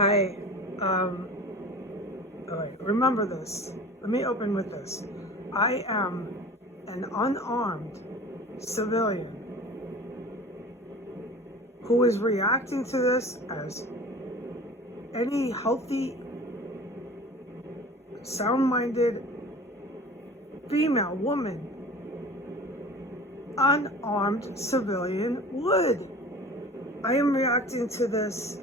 Hi. Um, all right, remember this. Let me open with this. I am an unarmed civilian who is reacting to this as any healthy, sound-minded female woman, unarmed civilian would. I am reacting to this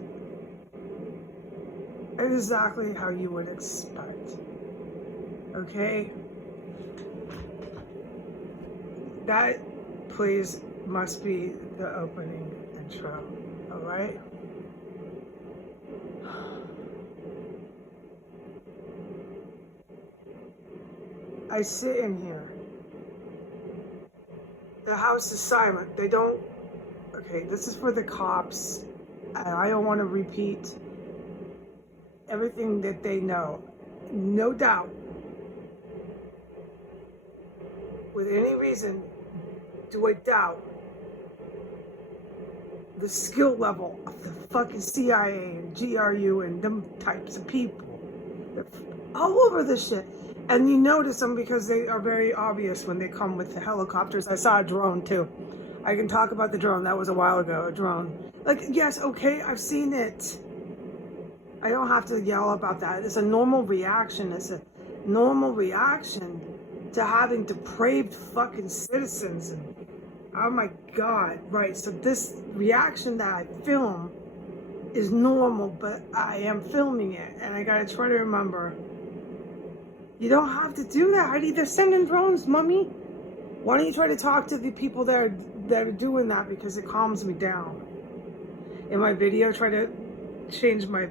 exactly how you would expect. Okay? That, please, must be the opening intro. Alright? I sit in here. The house is silent. They don't. Okay, this is for the cops. And I don't want to repeat everything that they know. No doubt, with any reason, do I doubt the skill level of the fucking CIA and GRU and them types of people. They're all over this shit. And you notice them because they are very obvious when they come with the helicopters. I saw a drone too. I can talk about the drone. That was a while ago, a drone. Like, yes, okay, I've seen it. I don't have to yell about that. It's a normal reaction. It's a normal reaction to having depraved fucking citizens. And oh my God, right. So this reaction that I film is normal, but I am filming it. And I gotta try to remember, you don't have to do that, Heidi. They're sending drones, mommy. Why don't you try to talk to the people that are doing that, because it calms me down. In my video, try to change my,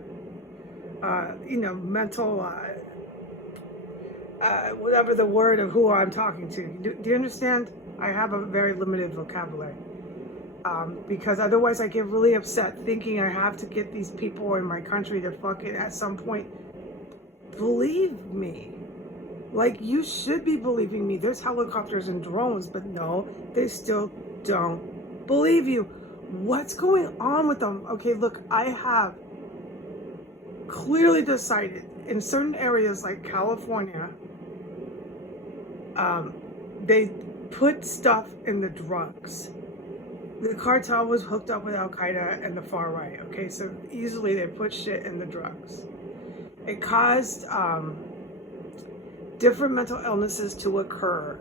mental, whatever the word of who I'm talking to. Do you understand? I have a very limited vocabulary. Because otherwise I get really upset thinking I have to get these people in my country to fucking at some point believe me. Like, you should be believing me. There's helicopters and drones, but no, they still don't believe you. What's going on with them? Okay, look, I have clearly decided in certain areas like California, they put stuff in the drugs. The cartel was hooked up with Al Qaeda and the far right. Okay, so easily they put shit in the drugs. It caused different mental illnesses to occur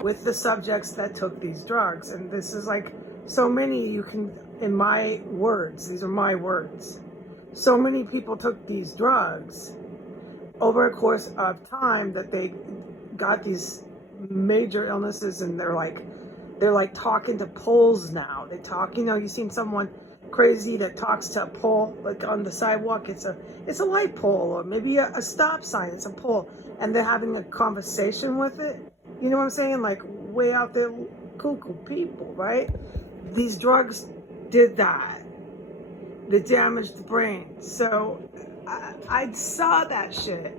with the subjects that took these drugs. And this is like so many, you can, in my words, these are my words. So many people took these drugs over a course of time that they got these major illnesses, and they're like talking to poles now. They talk, you've seen someone crazy that talks to a pole, like on the sidewalk. It's a light pole, or maybe a stop sign. It's a pole, and they're having a conversation with it. You know what I'm saying? Like, way out there, cuckoo people, right? These drugs did that. They damaged the brain. So I saw that shit.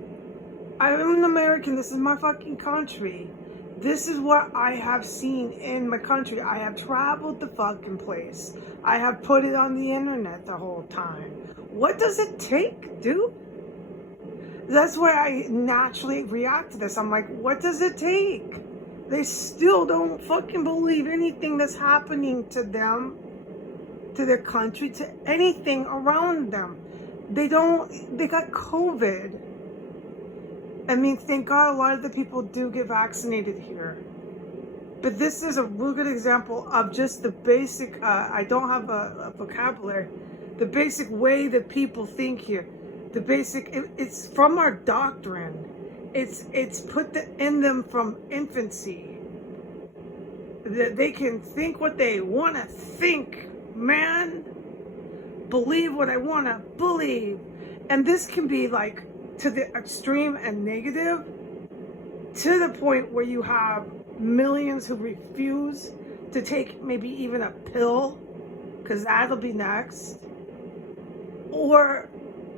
I'm an American. This is my fucking country. This is what I have seen in my country. I have traveled the fucking place. I have put it on the internet the whole time. What does it take, dude? That's why I naturally react to this. I'm like, what does it take? They still don't fucking believe anything that's happening to them, to their country, to anything around them. They got COVID. I mean, thank God a lot of the people do get vaccinated here. But this is a real good example of just the basic, I don't have a vocabulary, the basic way that people think here. The basic, it's from our doctrine. It's put in them from infancy. That they can think what they want to think, man. Believe what I want to believe. And this can be like to the extreme and negative, to the point where you have millions who refuse to take maybe even a pill, because that'll be next, or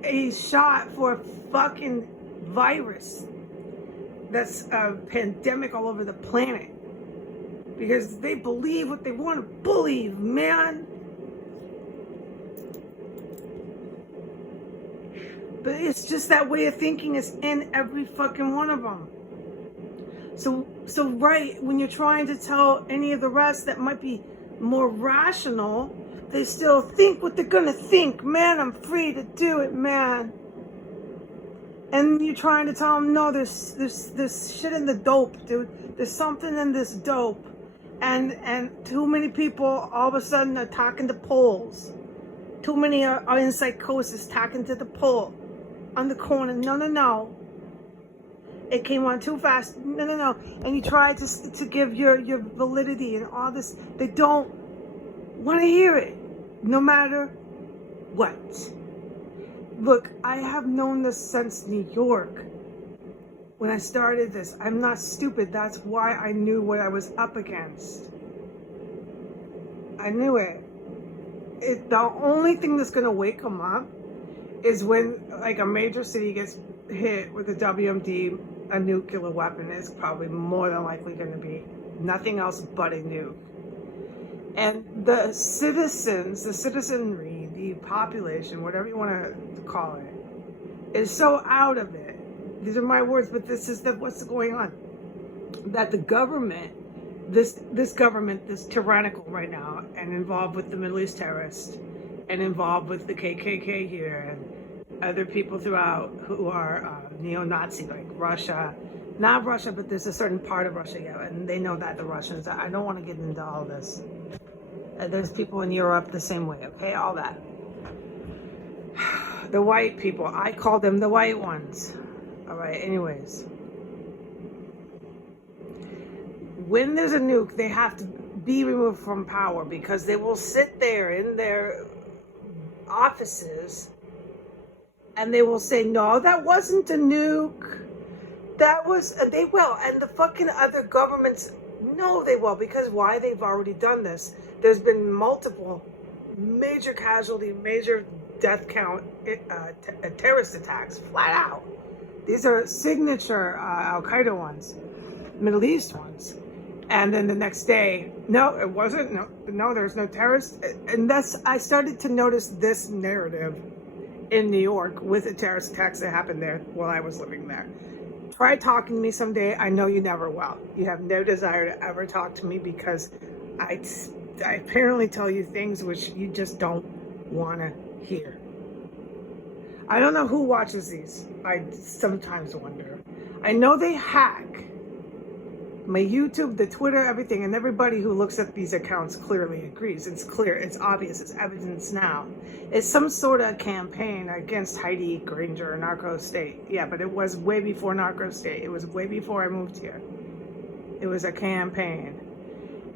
a shot for a fucking virus that's a pandemic all over the planet, because they believe what they want to believe, man. But it's just that way of thinking is in every fucking one of them. So right, when you're trying to tell any of the rest that might be more rational, they still think what they're gonna think. Man, I'm free to do it, man. And you're trying to tell them, no, there's shit in the dope, dude. There's something in this dope. And too many people all of a sudden are talking to poles. Too many are in psychosis, talking to the pole on the corner. No. It came on too fast. No. And you try to give your validity and all this. They don't want to hear it, no matter what. Look, I have known this since New York. When I started this, I'm not stupid. That's why I knew what I was up against. I knew it. The only thing that's going to wake them up is when, like, a major city gets hit with a WMD, a nuclear weapon is probably more than likely going to be nothing else but a nuke. And the citizens, the citizenry, the population, whatever you want to call it, is so out of it. These are my words, but this is what's going on. That the government, this government, this tyrannical right now, and involved with the Middle East terrorists, and involved with the KKK here, and other people throughout who are neo-Nazi, like Russia. Not Russia, but there's a certain part of Russia, yeah, and they know that, the Russians. I don't want to get into all this. There's people in Europe the same way, okay? All that. The white people, I call them the white ones. All right, anyways. When there's a nuke, they have to be removed from power because they will sit there in their offices and they will say, no, that wasn't a nuke. That was, they will. And the fucking other governments know they will, because why? They've already done this. There's been multiple major casualty, major death count terrorist attacks, flat out. These are signature Al-Qaeda ones, Middle East ones. And then the next day, no, it wasn't. No, there's no terrorists. And I started to notice this narrative in New York with the terrorist attacks that happened there while I was living there. Try talking to me someday. I know you never will. You have no desire to ever talk to me because I apparently tell you things which you just don't want to hear. I don't know who watches these. I sometimes wonder. I know they hack my YouTube, the Twitter, everything, and everybody who looks at these accounts clearly agrees. It's clear, it's obvious, it's evidence now. It's some sort of campaign against Heidi Granger, Narco State. Yeah, but it was way before Narco State. It was way before I moved here. It was a campaign.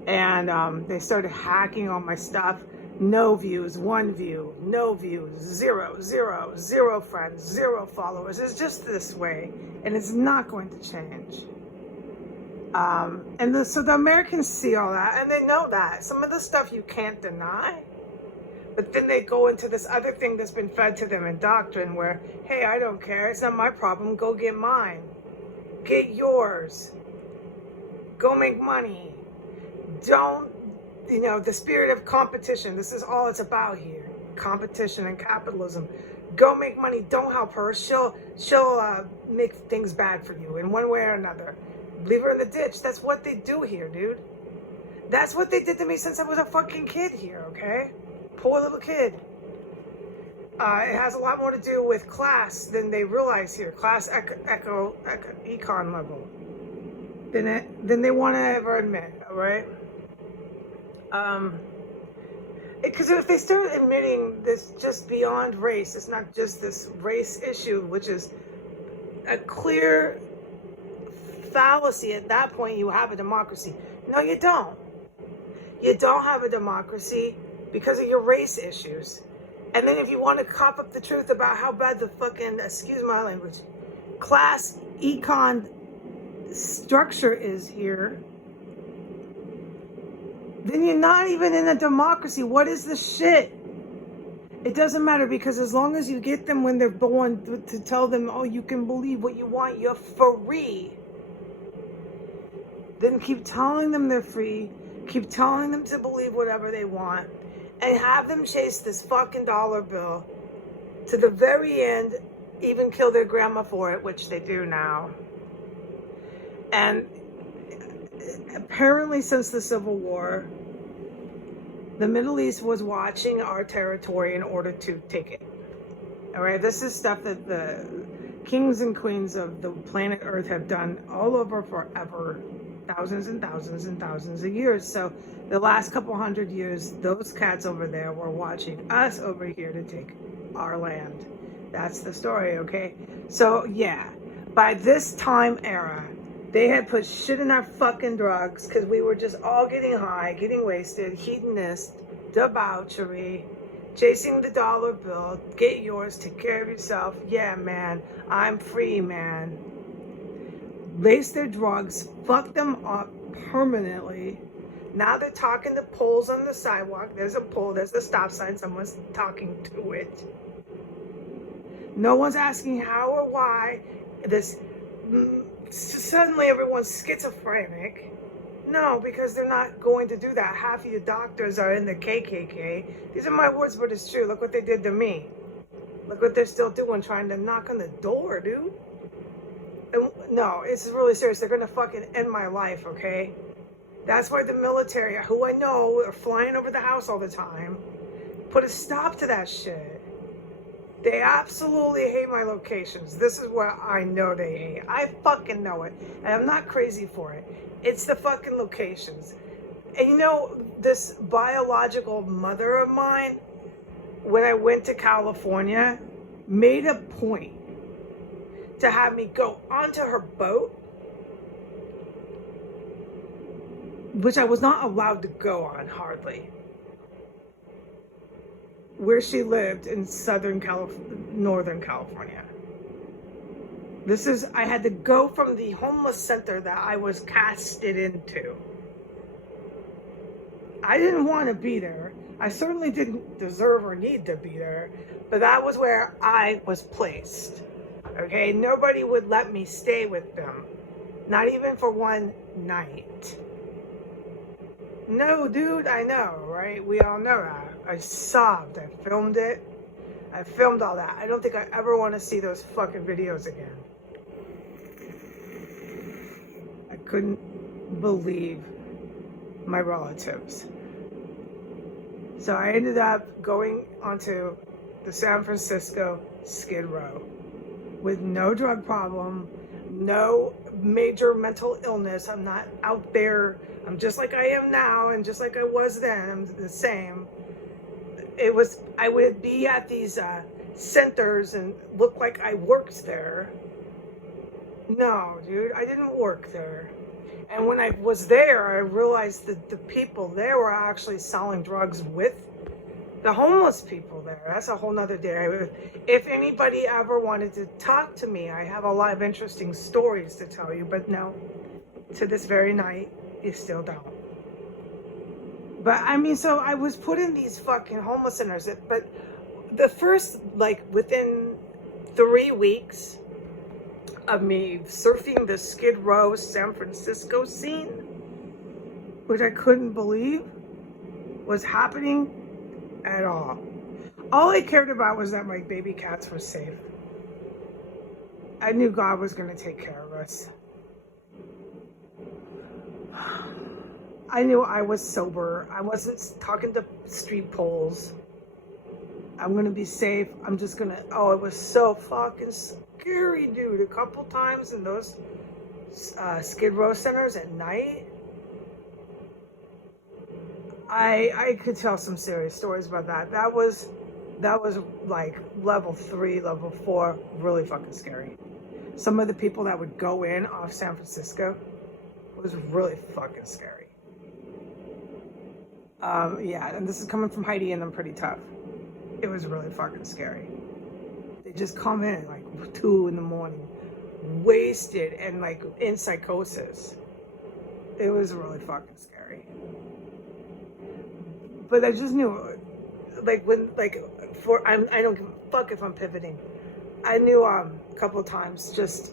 And they started hacking all my stuff. No views, 1 view, no views, 0 friends, 0 followers. It's just this way, and it's not going to change. So the Americans see all that, and they know that. Some of the stuff you can't deny, but then they go into this other thing that's been fed to them in doctrine where, hey, I don't care, it's not my problem, go get mine. Get yours. Go make money. Don't, the spirit of competition. This is all it's about here. Competition and capitalism. Go make money. Don't help her. She'll make things bad for you in one way or another. Leave her in the ditch. That's what they do here, dude. That's what they did to me since I was a fucking kid here, okay? Poor little kid. It has a lot more to do with class than they realize here. Class, econ level. Than they want to ever admit, all right? Because if they start admitting this just beyond race, it's not just this race issue, which is a clear fallacy. At that point, you have a democracy. No, you don't. You don't have a democracy because of your race issues. And then if you want to cop up the truth about how bad the fucking, excuse my language, class econ structure is here, then you're not even in a democracy. What is the shit? It doesn't matter, because as long as you get them when they're born to tell them, oh, you can believe what you want, you're free. Then keep telling them they're free. Keep telling them to believe whatever they want. And have them chase this fucking dollar bill to the very end even kill their grandma for it, which they do now. And apparently since the Civil War, the Middle East was watching our territory in order to take it. All right, this is stuff that the kings and queens of the planet Earth have done all over forever, thousands and thousands and thousands of years. So the last couple hundred years, those cats over there were watching us over here to take our land. That's the story, okay? So yeah, by this time era, they had put shit in our fucking drugs because we were just all getting high, getting wasted, hedonist, debauchery, chasing the dollar bill, get yours, take care of yourself. Yeah, man, I'm free, man. Lace their drugs, fuck them up permanently. Now they're talking to poles on the sidewalk. There's a pole, there's a stop sign, someone's talking to it. No one's asking how or why. Suddenly everyone's schizophrenic. No, because they're not going to do that. Half of your doctors are in the KKK. These are my words, but it's true. Look what they did to me. Look what they're still doing, trying to knock on the door, dude. And no, it's really serious. They're going to fucking end my life, okay? That's why the military, who I know are flying over the house all the time, put a stop to that shit. They absolutely hate my locations. This is what I know they hate. I fucking know it. And I'm not crazy for it. It's the fucking locations. And you know, this biological mother of mine, when I went to California, made a point to have me go onto her boat, which I was not allowed to go on hardly, where she lived in Northern California. I had to go from the homeless center that I was casted into. I didn't want to be there. I certainly didn't deserve or need to be there, but that was where I was placed. Okay, nobody would let me stay with them. Not even for one night. No, dude, I know, right? We all know that. I sobbed. I filmed it. I filmed all that. I don't think I ever want to see those fucking videos again. I couldn't believe my relatives. So I ended up going onto the San Francisco Skid Row with no drug problem, no major mental illness. I'm not out there. I'm just like I am now, and just like I was then. I'm the same. I would be at these centers and look like I worked there. No, dude, I didn't work there. And when I was there, I realized that the people there were actually selling drugs with the homeless people there. That's a whole nother day. If anybody ever wanted to talk to me, I have a lot of interesting stories to tell you, but no, to this very night, you still don't. But I mean, so I was put in these fucking homeless centers, but the first, like, within 3 weeks of me surfing the Skid Row San Francisco scene, which I couldn't believe was happening at all. All I cared about was that my baby cats were safe. I knew God was going to take care of us. I knew I was sober. I wasn't talking to street poles. I'm going to be safe. I'm just going to... Oh, it was so fucking scary, dude. A couple times in those Skid Row centers at night, I could tell some serious stories about that. That was like level 3, level 4, really fucking scary. Some of the people that would go in off San Francisco was really fucking scary. Yeah, and this is coming from Heidi, and I'm pretty tough. It was really fucking scary. They just come in like 2 in the morning, wasted and like in psychosis. It was really fucking scary. But I just knew, like, when, like, I don't give a fuck if I'm pivoting. I knew a couple of times just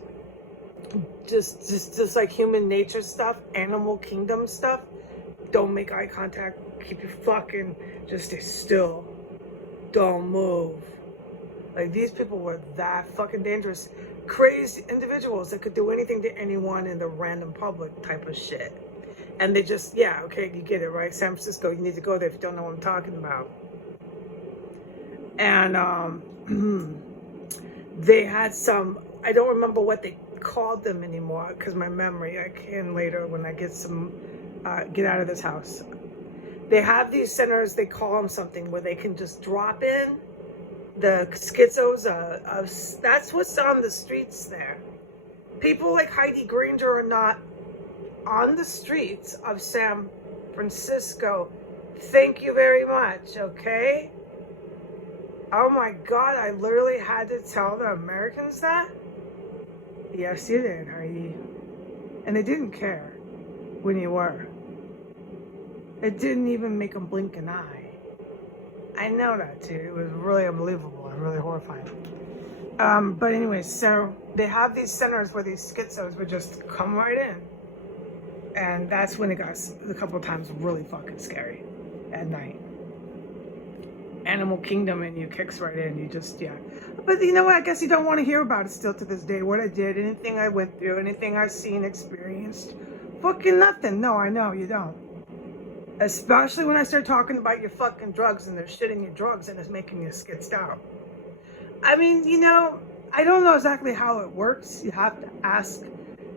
like human nature stuff, animal kingdom stuff. Don't make eye contact. Keep your fucking, just stay still. Don't move. Like, these people were that fucking dangerous. Crazy individuals that could do anything to anyone in the random public type of shit. And they just, yeah, okay, you get it, right? San Francisco, you need to go there if you don't know what I'm talking about. And they had some, I don't remember what they called them anymore because my memory, I can later when I get out of this house. They have these centers, they call them something where they can just drop in the schizos. That's what's on the streets there. People like Heidi Granger are not on the streets of San Francisco. Thank you very much, okay? Oh my God, I literally had to tell the Americans that? Yes, you did, Heidi. And they didn't care when you were. It didn't even make them blink an eye. I know that too. It was really unbelievable and really horrifying. But anyway, so they have these centers where these schizos would just come right in. And that's when it got a couple of times really fucking scary at night. Animal Kingdom in you kicks right in. You just, yeah. But you know what? I guess you don't want to hear about it still to this day. What I did, anything I went through, anything I've seen, experienced. Fucking nothing. No, I know you don't. Especially when I start talking about your fucking drugs and they're shitting your drugs and it's making you skitzed out. I mean, you know, I don't know exactly how it works. You have to ask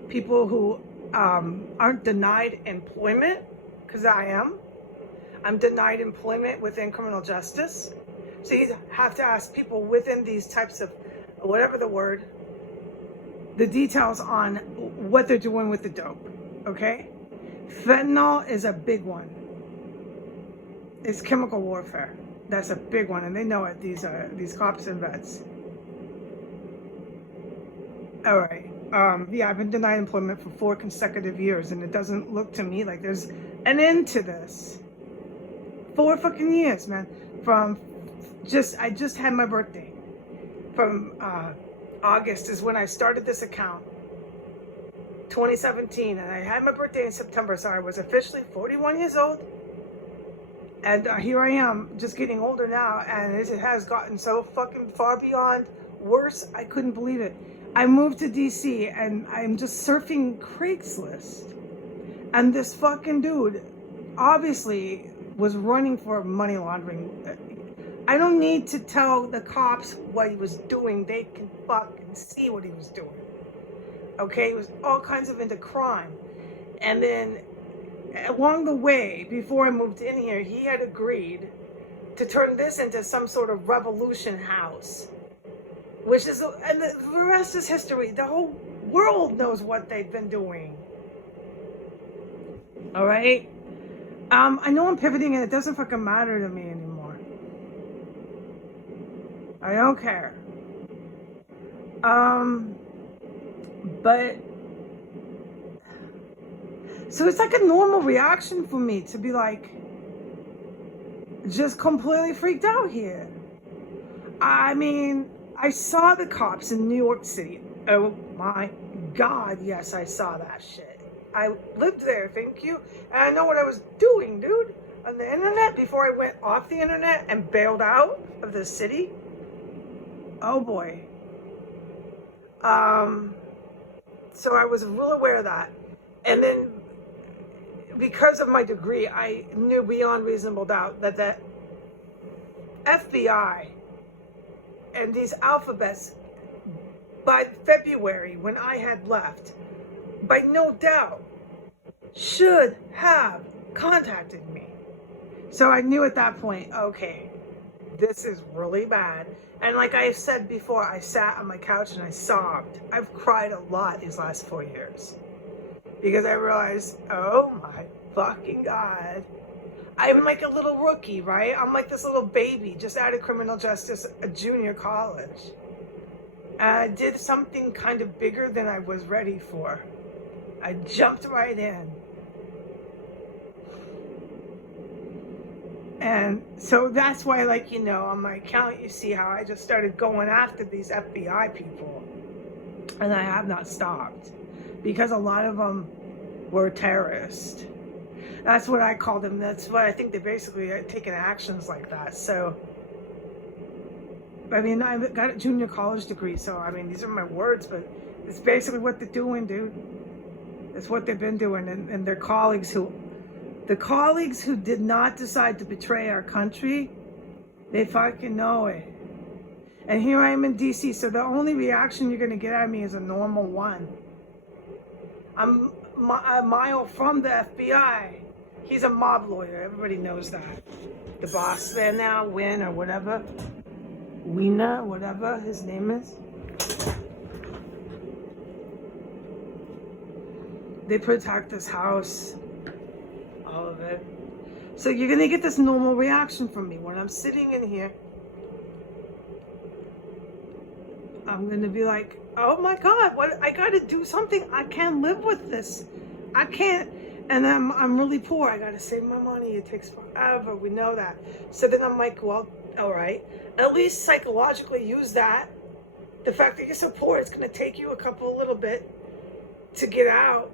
people who aren't denied employment, because I am. I'm denied employment within criminal justice. So you have to ask people within these types of, whatever the word, the details on what they're doing with the dope, okay? Fentanyl is a big one. It's chemical warfare. That's a big one, and they know it, these cops and vets. All right. Yeah, I've been denied employment for 4 consecutive years, and it doesn't look to me like there's an end to this. 4 fucking years, man. I just had my birthday. From August is when I started this account. 2017, and I had my birthday in September, so I was officially 41 years old. And here I am, just getting older now, and it has gotten so fucking far beyond worse. I couldn't believe it. I moved to DC, and I'm just surfing Craigslist. And this fucking dude obviously was running for money laundering. I don't need to tell the cops what he was doing. They can fucking see what he was doing. Okay, he was all kinds of into crime. And then along the way, before I moved in here, he had agreed to turn this into some sort of revolution house. Which is, and the rest is history. The whole world knows what they've been doing. All right? I know I'm pivoting and it doesn't fucking matter to me anymore. I don't care. But so it's like a normal reaction for me to be like just completely freaked out here. I mean, I saw the cops in New York City. Oh my God, yes, I saw that shit. I lived there, thank you. And I know what I was doing, dude, on the internet before I went off the internet and bailed out of the city. Oh boy. So I was real aware of that. And then because of my degree, I knew beyond reasonable doubt that the FBI and these alphabets, by February, when I had left, by no doubt, should have contacted me. So I knew at that point, okay, this is really bad. And like I said before, I sat on my couch and I sobbed. I've cried a lot these last 4 years. Because I realized, oh my fucking God. I'm like a little rookie, right? I'm like this little baby just out of criminal justice, a junior college. And I did something kind of bigger than I was ready for. I jumped right in. And so that's why, like, you know, on my account, you see how I just started going after these FBI people. And I have not stopped. Because a lot of them were terrorists. That's what I call them. That's what I think they basically are taking actions like that. So I mean, I got a junior college degree, so I mean, these are my words, but it's basically what they're doing, dude. It's what they've been doing, and their colleagues who did not decide to betray our country, they fucking know it. And here I am in DC, so the only reaction you're gonna get out of me is a normal one. I'm a mile from the FBI. He's a mob lawyer. Everybody knows that. The boss there now, Win or whatever. Wiener, whatever his name is. They protect this house. All of it. So you're going to get this normal reaction from me. When I'm sitting in here, I'm going to be like, oh my God, what? I got to do something. I can't live with this. I can't. And I'm really poor. I got to save my money. It takes forever. We know that. So then I'm like, well, all right. At least psychologically use that. The fact that you're so poor, it's going to take you a little bit to get out.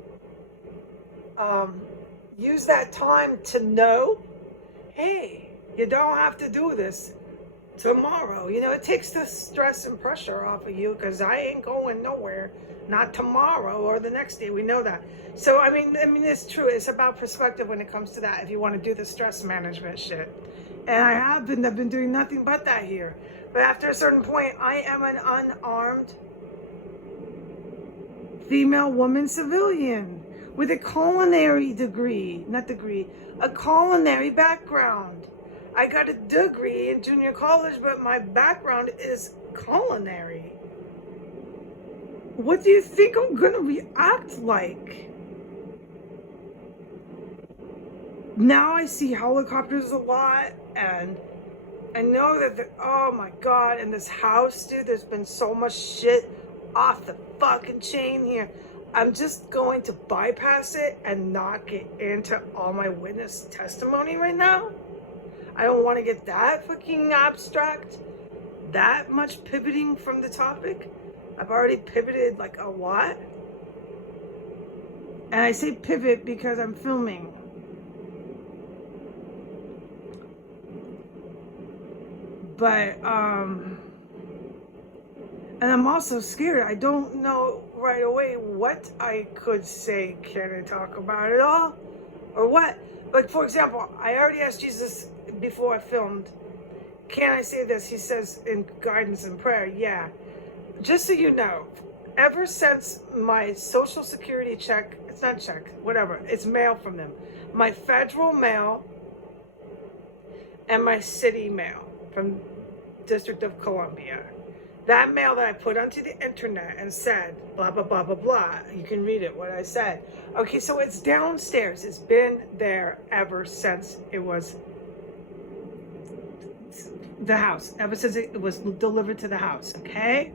Use that time to know, hey, you don't have to do this tomorrow. You know, it takes the stress and pressure off of you, because I ain't going nowhere. Not tomorrow or the next day. We know that. So, I mean, it's true. It's about perspective when it comes to that, if you want to do the stress management shit. And I've been doing nothing but that here. But after a certain point, I am an unarmed female woman civilian with a culinary a culinary background. I got a degree in junior college, but my background is culinary. What do you think I'm gonna react like? Now I see helicopters a lot, and I know that, oh my God, in this house, dude, there's been so much shit off the fucking chain here. I'm just going to bypass it and not get into all my witness testimony right now. I don't want to get that fucking abstract, that much pivoting from the topic. I've already pivoted like a lot. And I say pivot because I'm filming. But, and I'm also scared. I don't know right away what I could say. Can I talk about it all? Or what? But for example, I already asked Jesus before I filmed, can I say this? He says in guidance and prayer, yeah. Just so you know, ever since my social security check, it's not check, whatever, it's mail from them. My federal mail and my city mail from District of Columbia. That mail that I put onto the internet and said, blah, blah, blah, blah, blah. You can read it, what I said. Okay, so it's downstairs. It's been there ever since it was the house. Ever since it was delivered to the house, okay?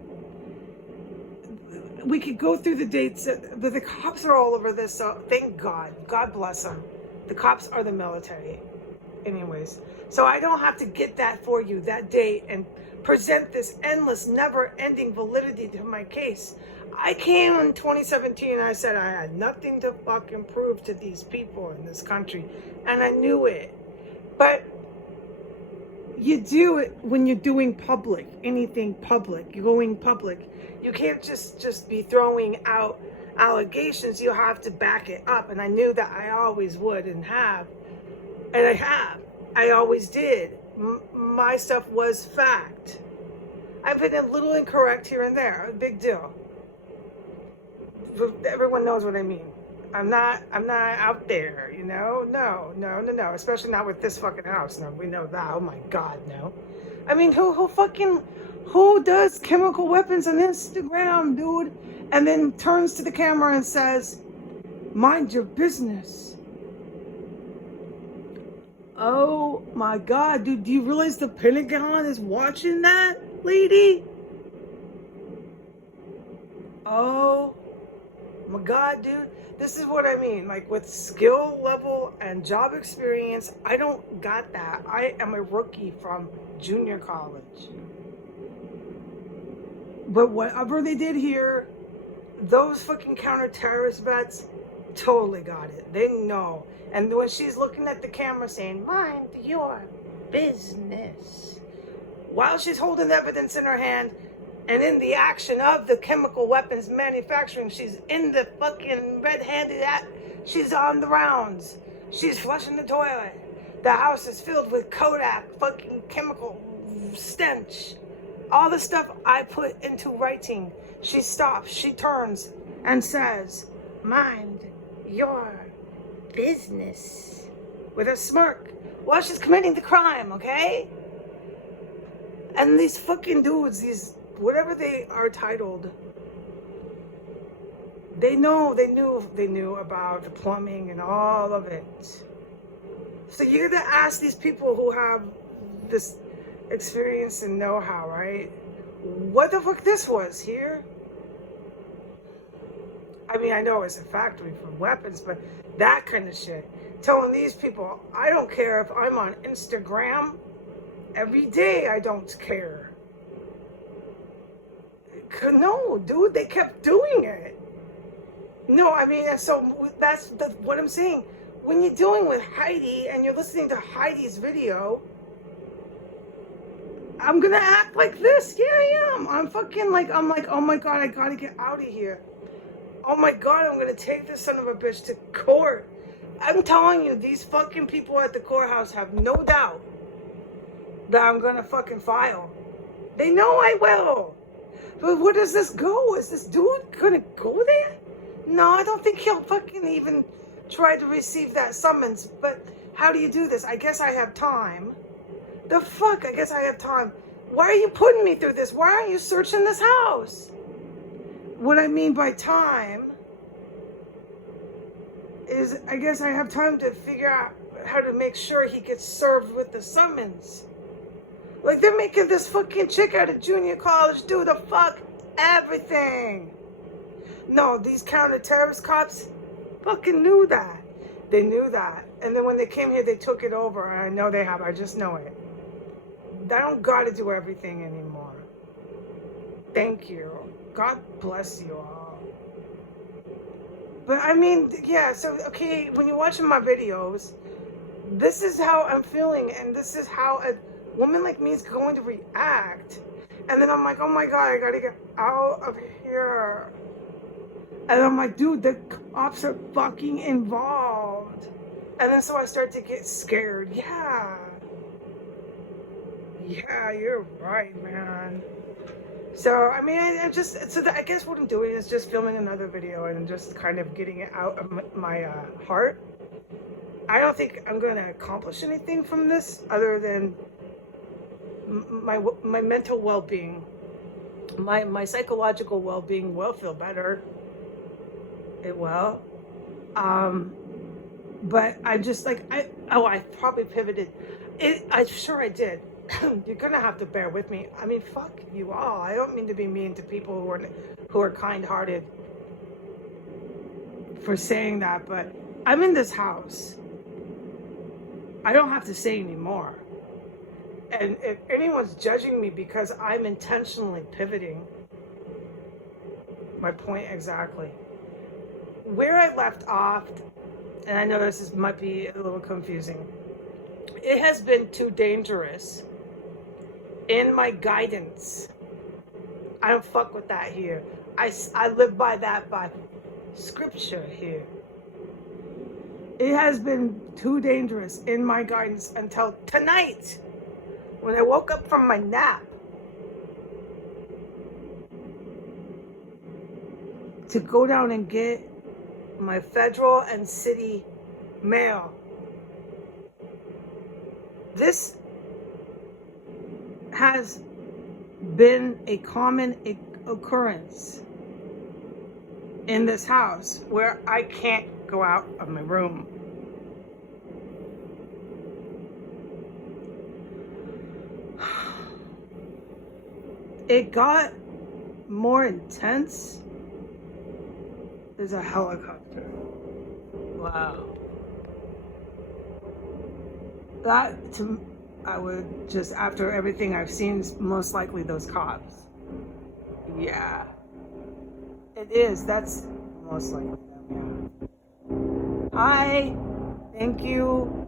We could go through the dates, but the cops are all over this, so thank God. God bless them. The cops are the military. Anyways, so I don't have to get that for you, that date, and present this endless, never-ending validity to my case. I came in 2017 and I said I had nothing to fucking prove to these people in this country, and I knew it. But you do it when you're doing public, anything public, you're going public. You can't just be throwing out allegations. You have to back it up, and I knew that I always would and have. And I have. I always did. My stuff was fact. I've been a little incorrect here and there. A big deal. Everyone knows what I mean. I'm not out there, you know? No. Especially not with this fucking house. No, we know that. Oh my God, no. I mean, who does chemical weapons on Instagram, dude? And then turns to the camera and says, mind your business. Oh my God, dude, do you realize the Pentagon is watching that, lady? Oh my God, dude. This is what I mean. Like, with skill level and job experience, I don't got that. I am a rookie from junior college. But whatever they did here, those fucking counter-terrorist vets totally got it. They know. And when she's looking at the camera saying, mind your business, while she's holding evidence in her hand and in the action of the chemical weapons manufacturing. She's in the fucking red-handed act. She's on the rounds. She's flushing the toilet. The house is filled with Kodak fucking chemical stench. All the stuff I put into writing. She stops, she turns and says, "Mind your business," with a smirk while she's committing the crime, okay? And these fucking dudes, these whatever they are titled, they knew about the plumbing and all of it. So you're gonna ask these people who have this experience and know-how, right? What the fuck this was here? I mean, I know it's a factory for weapons, but that kind of shit. Telling these people, I don't care if I'm on Instagram every day, I don't care. No, dude, they kept doing it. No, I mean, so that's what I'm saying. When you're dealing with Heidi and you're listening to Heidi's video, I'm gonna act like this. Yeah, I am. I'm like, oh my God, I gotta get out of here. Oh my God, I'm gonna take this son of a bitch to court. I'm telling you, these fucking people at the courthouse have no doubt that I'm gonna fucking file. They know I will. But where does this go? Is this dude gonna go there? No, I don't think he'll fucking even try to receive that summons. But how do you do this? I guess I have time. The fuck? I guess I have time. Why are you putting me through this? Why aren't you searching this house? What I mean by time is I guess I have time to figure out how to make sure he gets served with the summons. Like, they're making this fucking chick out of junior college do the fuck everything. No, these counter-terrorist cops fucking knew that. They knew that. And then when they came here, they took it over. And I know they have. I just know it. I don't gotta do everything anymore. Thank you. God bless you all. But I mean, yeah, so, okay, when you're watching my videos, this is how I'm feeling, and this is how a woman like me is going to react. And then I'm like, oh my God, I gotta get out of here. And I'm like, dude, the cops are fucking involved. And then so I start to get scared. Yeah, you're right, man. So, I mean, I guess what I'm doing is just filming another video and just kind of getting it out of my heart. I don't think I'm going to accomplish anything from this other than my mental well-being. My psychological well-being will feel better. It will. But I just like, I probably pivoted. I'm sure I did. You're gonna have to bear with me. I mean, fuck you all. I don't mean to be mean to people who are kind-hearted for saying that, but I'm in this house. I don't have to say anymore. And if anyone's judging me because I'm intentionally pivoting, my point exactly. Where I left off, and I know might be a little confusing, it has been too dangerous in my guidance. I don't fuck with that here. I live by that, by scripture here. It has been too dangerous in my guidance until tonight, when I woke up from my nap, to go down and get my federal and city mail. This has been a common occurrence in this house where I can't go out of my room. It got more intense. There's a helicopter. Wow. I would just, after everything I've seen, most likely those cops. Yeah. It is. That's most likely them, yeah. Hi. Thank you.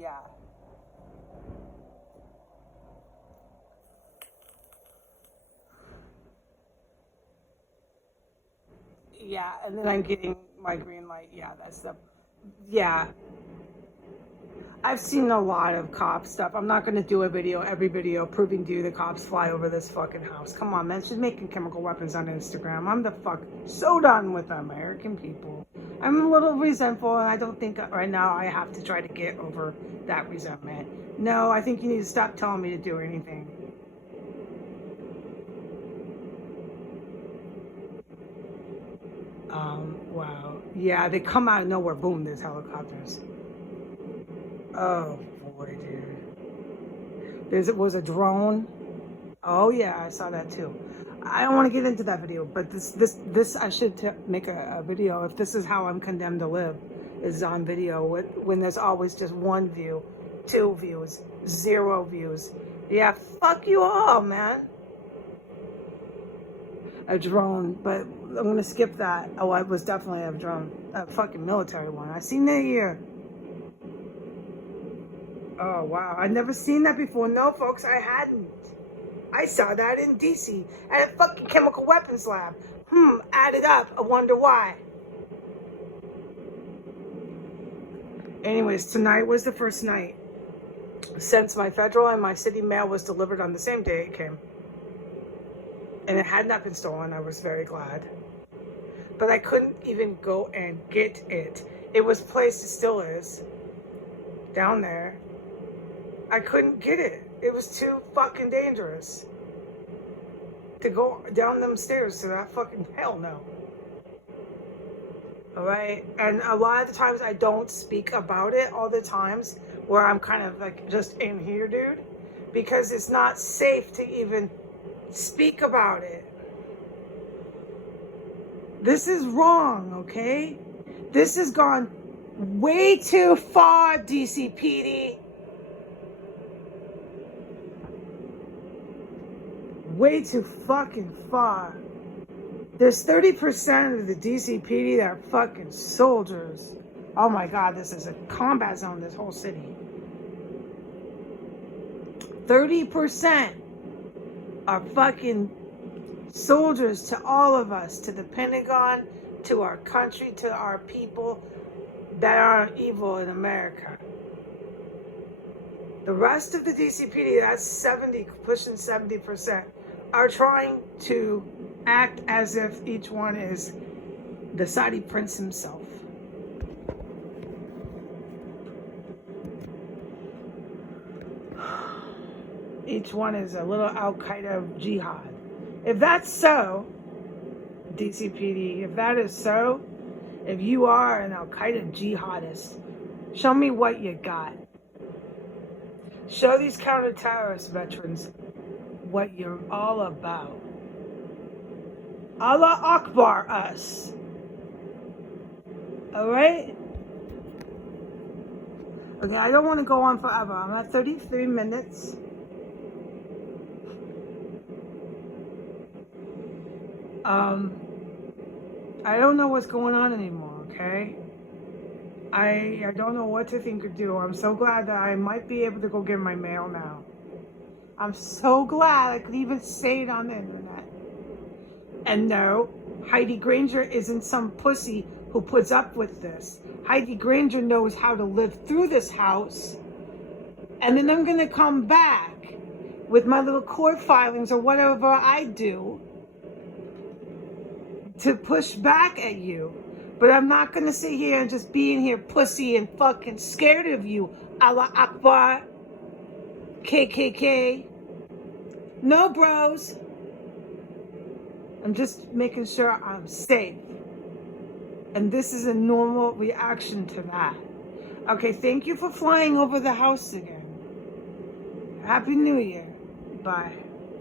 Yeah. Yeah, and then I'm getting my green light. Yeah, that's the, yeah. I've seen a lot of cop stuff. I'm not going to do every video proving to you the cops fly over this fucking house. Come on, man. She's making chemical weapons on Instagram. I'm the fuck so done with American people. I'm a little resentful, and I don't think right now I have to try to get over that resentment. No, I think you need to stop telling me to do anything. Wow. Yeah, they come out of nowhere. Boom, there's helicopters. Oh boy, dude. Was a drone. Oh yeah, I saw that too. I don't want to get into that video, but this I should make a video. If this is how I'm condemned to live, is on video when there's always just one view, 2 views, 0 views. Yeah, fuck you all, man. A drone, but I'm gonna skip that. Oh, it was definitely a drone, a fucking military one. I seen that here. Oh wow, I'd never seen that before. No, folks, I hadn't. I saw that in DC at a fucking chemical weapons lab. Added up. I wonder why. Anyways, tonight was the first night since my federal and my city mail was delivered on the same day it came. And it had not been stolen. I was very glad. But I couldn't even go and get it. It was placed, it still is, down there. I couldn't get it. It was too fucking dangerous to go down them stairs to that fucking hell no. Alright? And a lot of the times I don't speak about it all the times where I'm kind of like just in here, dude. Because it's not safe to even speak about it. This is wrong, okay? This has gone way too far, DCPD. Way too fucking far. There's 30% of the DCPD that are fucking soldiers. Oh my God, this is a combat zone, this whole city. 30% are fucking soldiers to all of us, to the Pentagon, to our country, to our people that are evil in America. The rest of the DCPD, that's 70, pushing 70%, are trying to act as if each one is the Saudi prince himself. Each one is a little Al-Qaeda jihad. If that's so, DCPD, if that is so, if you are an Al-Qaeda jihadist, show me what you got. Show these counter-terrorist veterans what you're all about. Allah Akbar us. Alright? Okay, I don't want to go on forever. I'm at 33 minutes. I don't know what's going on anymore, okay? I don't know what to think or do. I'm so glad that I might be able to go get my mail now. I'm so glad I could even say it on the internet. And no, Heidi Granger isn't some pussy who puts up with this. Heidi Granger knows how to live through this house. And then I'm going to come back with my little court filings or whatever I do to push back at you. But I'm not going to sit here and just be in here pussy and fucking scared of you. Allah Akbar. KKK. No, bros. I'm just making sure I'm safe. And this is a normal reaction to that. Okay, thank you for flying over the house again. Happy New Year. Bye.